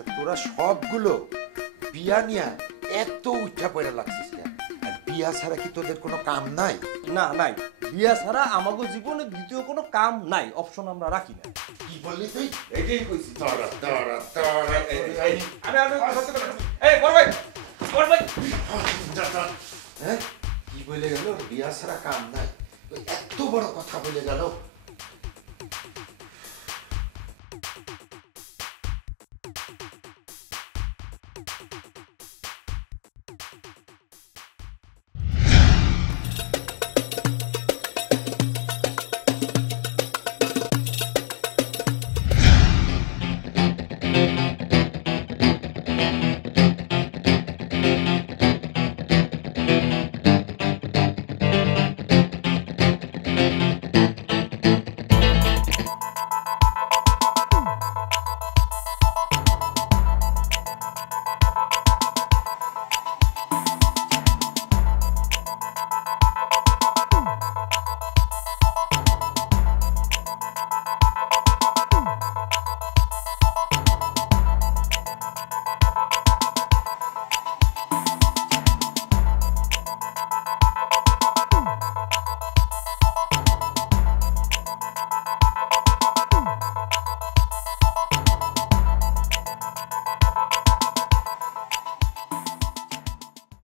আচ্ছা তোরা সবগুলো বিয়া নিয়ে এত উঠা পড়ে লাগছিস কেন? আর বিয়া ছাড়া কি তোদের কোনো কাম নাই? না নাই, বিয়া ছাড়া আমাগো জীবনে দ্বিতীয় কোনো কাম নাই, অপশন আমরা রাখি না। কি বললি তুই? এটাই কইছি। তোরা তোরা তোরা এই বড় ভাই, বড় ভাই, হ্যাঁ কি বলে গেল? বিয়া ছাড়া কাম নাই, এত বড় কথা বলে গেল।